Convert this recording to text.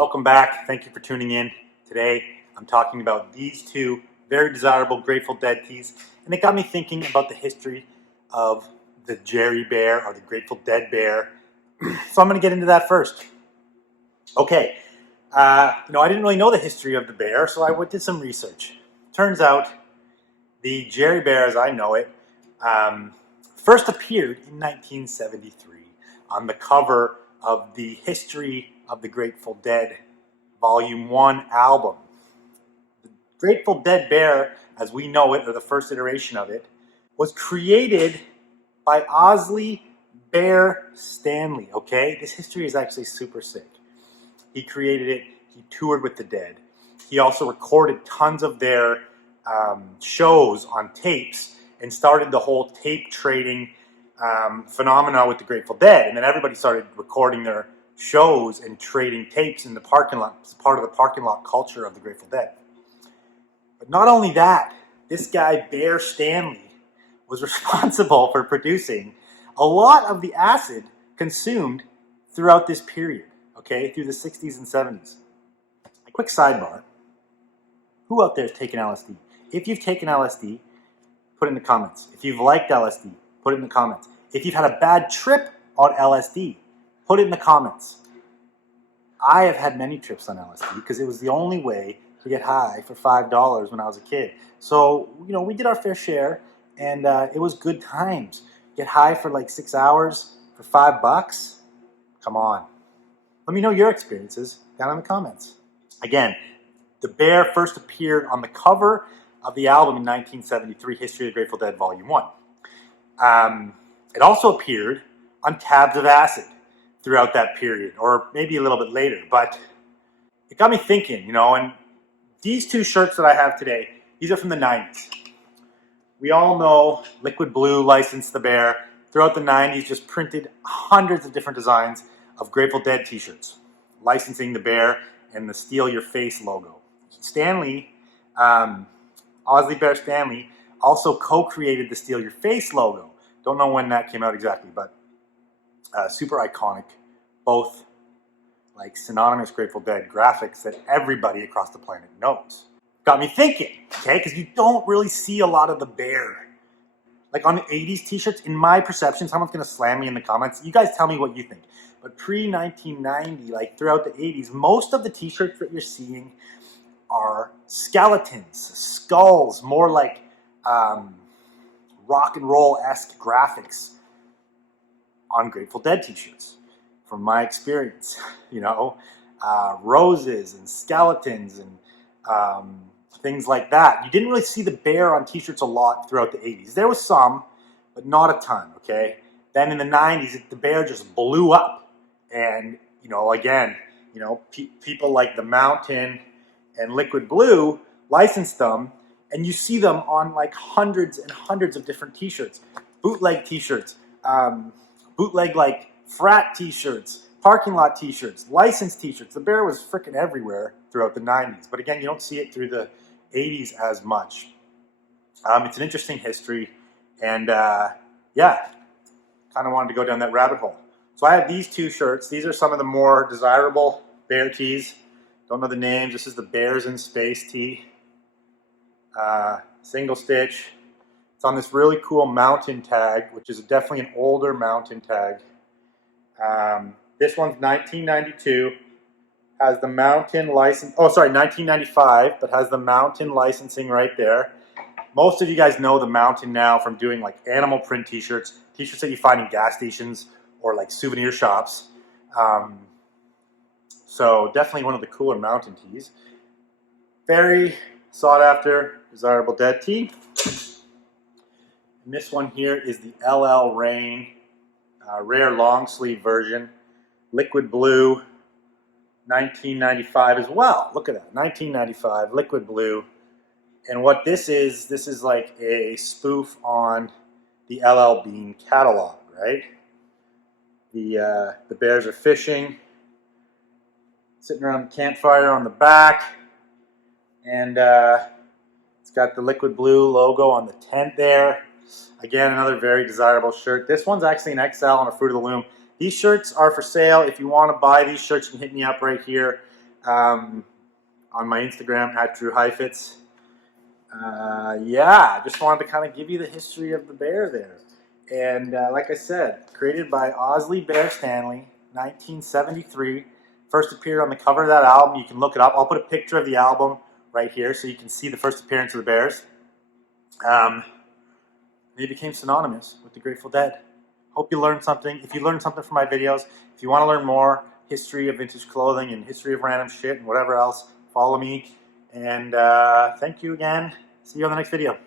Welcome back. Thank you for tuning in. Today I'm talking about these two very desirable Grateful Dead tees, and it got me thinking about the history of the Jerry Bear or the Grateful Dead Bear. So I'm going to get into that first. Okay, I didn't really know the history of the bear, so I did some research. Turns out the Jerry Bear, as I know it, first appeared in 1973 on the cover of the History of the Grateful Dead Volume 1 album. The Grateful Dead Bear, as we know it, or the first iteration of it, was created by Owsley Bear Stanley, okay? This history is actually super sick. He created it, he toured with the Dead. He also recorded tons of their shows on tapes and started the whole tape trading phenomena with the Grateful Dead. And then everybody started recording their shows and trading tapes in the parking lot. It's part of the parking lot culture of the Grateful Dead. But not only that, this guy, Bear Stanley, was responsible for producing a lot of the acid consumed throughout this period, okay, through the 60s and 70s. A quick sidebar. Who out there has taken LSD? If you've taken LSD, put it in the comments. If you've liked LSD, put it in the comments. If you've had a bad trip on LSD, put it in the comments. I have had many trips on LSD because it was the only way to get high for $5 when I was a kid. So, we did our fair share, and it was good times. Get high for like 6 hours for $5? Come on. Let me know your experiences down in the comments. Again, the bear first appeared on the cover of the album in 1973, History of the Grateful Dead, Volume 1. It also appeared on tabs of acid throughout that period, or maybe a little bit later. But it got me thinking, and these two shirts that I have today, these are from the 90s. We all know Liquid Blue licensed the bear. Throughout the 90s, just printed hundreds of different designs of Grateful Dead t-shirts, licensing the bear and the Steal Your Face logo. Stanley, Owsley Bear Stanley, also co-created the Steal Your Face logo. Don't know when that came out exactly, but super iconic. Both like synonymous Grateful Dead graphics that everybody across the planet knows. Got me thinking, okay, because you don't really see a lot of the bear. Like on the 80s t-shirts, in my perception, someone's going to slam me in the comments. You guys tell me what you think. But pre-1990, like throughout the 80s, most of the t-shirts that you're seeing are skeletons, skulls, more like rock and roll-esque graphics on Grateful Dead t-shirts. From my experience, roses and skeletons and things like that. You didn't really see the bear on t-shirts a lot throughout the 80s. There was some, but not a ton, okay? Then in the 90s, the bear just blew up. And, people like The Mountain and Liquid Blue licensed them, and you see them on like hundreds and hundreds of different t-shirts. Bootleg t-shirts, bootleg like frat t-shirts, parking lot t-shirts, licensed t-shirts. The bear was freaking everywhere throughout the 90s. But again, you don't see it through the 80s as much. It's an interesting history, and kind of wanted to go down that rabbit hole. So I have these two shirts. These are some of the more desirable bear tees. Don't know the names. This is the Bears in Space tee. Single stitch. It's on this really cool mountain tag, which is definitely an older mountain tag. This one's 1992. Has the mountain license. 1995, but has the mountain licensing right there. Most of you guys know the mountain now from doing like animal print t-shirts that you find in gas stations or like souvenir shops. So definitely one of the cooler mountain tees. Very sought after, desirable Dead tee. And this one here is the LL Rain rare long sleeve version. Liquid Blue, 1995 as well. Look at that, 1995, Liquid Blue. And what this is like a spoof on the LL Bean catalog, right? The bears are fishing, sitting around the campfire on the back, and it's got the Liquid Blue logo on the tent there. Again, another very desirable shirt. This one's actually an XL on a Fruit of the Loom. These shirts are for sale. If you want to buy these shirts, you can hit me up right here. on my Instagram at Drew Heifetz. Yeah, I just wanted to kind of give you the history of the bear there. And like I said, created by Osley Bear Stanley, 1973. First appeared on the cover of that album. You can look it up. I'll put a picture of the album right here so you can see the first appearance of the Bears. They became synonymous with the Grateful Dead. Hope you learned something. If you learned something from my videos, if you want to learn more history of vintage clothing and history of random shit and whatever else, follow me. And thank you again. See you on the next video.